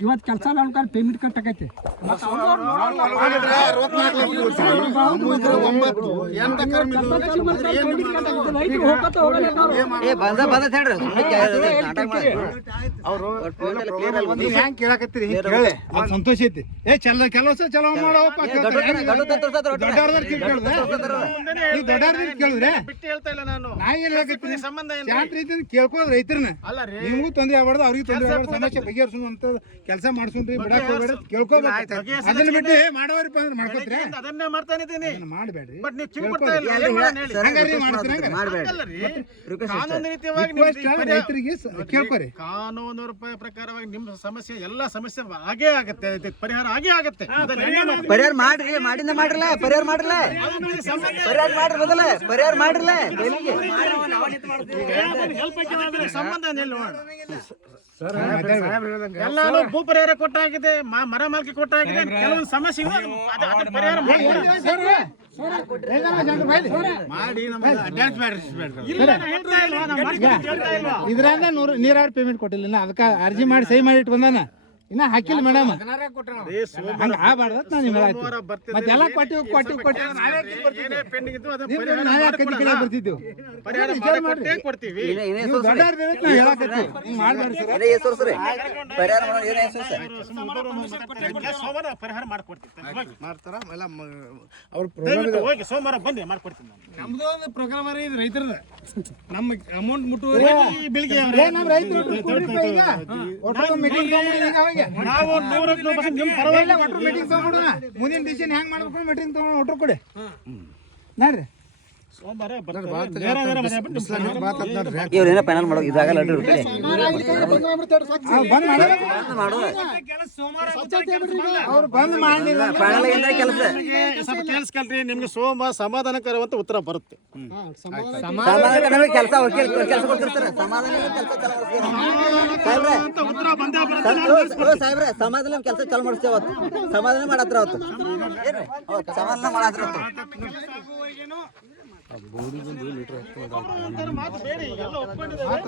ಇವತ್ತು ಕೆಲಸ ಪೇಮೆಂಟ್ ಕಟ್ಟಕೈತಿ ಸಂತೋಷ ಐತಿ ಕೆಲಸ ಚಲೋ ಮಾಡವಪ್ಪ ಕೇಳಿದ್ರೆ ಕೇಳ್ಕೋದ್ ರೈತರನ್ನ ನಿಮಗೂ ತೊಂದ್ರೆ ಆಗ್ಬಾರ್ದು ಅವ್ರಿಗೆ ತೊಂದ್ರೆ ಆಗ್ಬಾರ್ದು ಸಮಸ್ಯೆ ಬಗೆಹರಿಸುವಂತ ಕೆಲಸ ಮಾಡ್ಸೋಣ್ರಿ ಬಿಡಕ್ ಹೋಗ್ಬೇಡ ಕೇಳ್ಕೋಬೇಕು ಅದನ್ನ ಬಿಟ್ಟು ಮಾಡೋರಿಪ್ಪ ಅಂದ್ರೆ ಮಾಡ್ಕೋತೀರ ಅದನ್ನೇ ಮಾಡ್ತಾನೆ ಇದ್ದೀನಿ ಮಾಡಬೇಡ್ರಿ ರೈತರಿಗೆ ಕೇಳ್ಕೊರಿ ಕಾನೂನು ಪ್ರಕಾರವಾಗಿ ನಿಮ್ಮ ಸಮಸ್ಯೆ ಎಲ್ಲ ಸಮಸ್ಯೆ ಆಗೇ ಆಗತ್ತೆ ಪರಿಹಾರ ಆಗೇ ಆಗತ್ತೆ ಪರಿಹಾರ ಮಾಡ್ರಿ ಮಾಡಿಂದ ಮಾಡ್ರಲ್ಲ ಪರಿಹಾರ ಮಾಡ್ರಲ್ಲ ಪರಿಹಾರ ಮಾಡ್ರಿ ಬದಲ ಪರಿಹಾರ ಮಾಡ್ರಲ್ಲ ಸಂಬಂಧ ಎಲ್ಲಾನು ಭೂ ಪರಿಹಾರ ಕೊಟ್ಟಾಗಿದೆ ಮರ ಮಾಲ್ಕಿ ಕೊಟ್ಟಾಗಿದೆ ಕೆಲವೊಂದು ಸಮಸ್ಯೆ ಪರಿಹಾರ ಮಾಡಿ ಇದ್ರಾಗ ನೀರಾವರಿ ಪೇಮೆಂಟ್ ಕೊಟ್ಟಿಲ್ಲ ಅದಕ್ಕೆ ಅರ್ಜಿ ಮಾಡಿ ಸಹಿ ಮಾಡಿ ಇಟ್ಟು ಬಂದಾನ ಇನ್ನ ಹಾಕಿಲ್ಲ ಮೇಡಮ್ ಹಂಗ ಆಗ್ಬಾರ್ದ ಮತ್ತೆಲ್ಲ ಬರ್ತಿದ್ದೆವು ಪರಿಹಾರ ಮಾಡ್ಕೊಡ್ತೀವಿ ಸೋಮವಾರ ಬಂದೆ ಮಾಡ್ಕೊಡ್ತೀನಿ ನಮ್ದು ಒಂದು ಪ್ರೋಗ್ರಾಮ್ ರೈತರದ ನಮ್ಮ ಅಮೌಂಟ್ ಮುಟ್ಟು ನಾವು ಮುಂದಿನ ಡಿಸಿಷನ್ ಹೆಂಗ್ ಮಾಡ್ಬೇಕು ಮೀಟಿಂಗ್ ತಗೊಂಡು ಒಟ್ರು ಕೊಡಿ ನೋಡ್ರಿ ಇವ್ರೇನ ಪ್ಯಾನಲ್ ಮಾಡೋ ಇದಾಗಲ್ಲ ಕೆಲಸ ಕಲ್ರಿ ನಿಮ್ಗೆ ಸೋಮ ಸಮಾಧಾನಕರವಂತ ಉತ್ತರ ಬರುತ್ತೆ ಕೆಲಸ ಕೆಲಸ ಕೊಡ್ತಿರ್ತಾರೆ ಸಾಹೇಬ್ರೆ ಸಮಾಧಾನ ಕೆಲಸ ಚಾಲು ಮಾಡಿಸ್ತೇವೆ ಅವತ್ತು ಸಮಾಧಾನ ಮಾಡತ್ರ ಅವತ್ತು ಸಮಾಧಾನ ಮಾಡತ್ರ ಮಾತು ಬೇಡಿ ಎಲ್ಲ ಒಪ್ಕೊಂಡಿದ್ದಾರೆ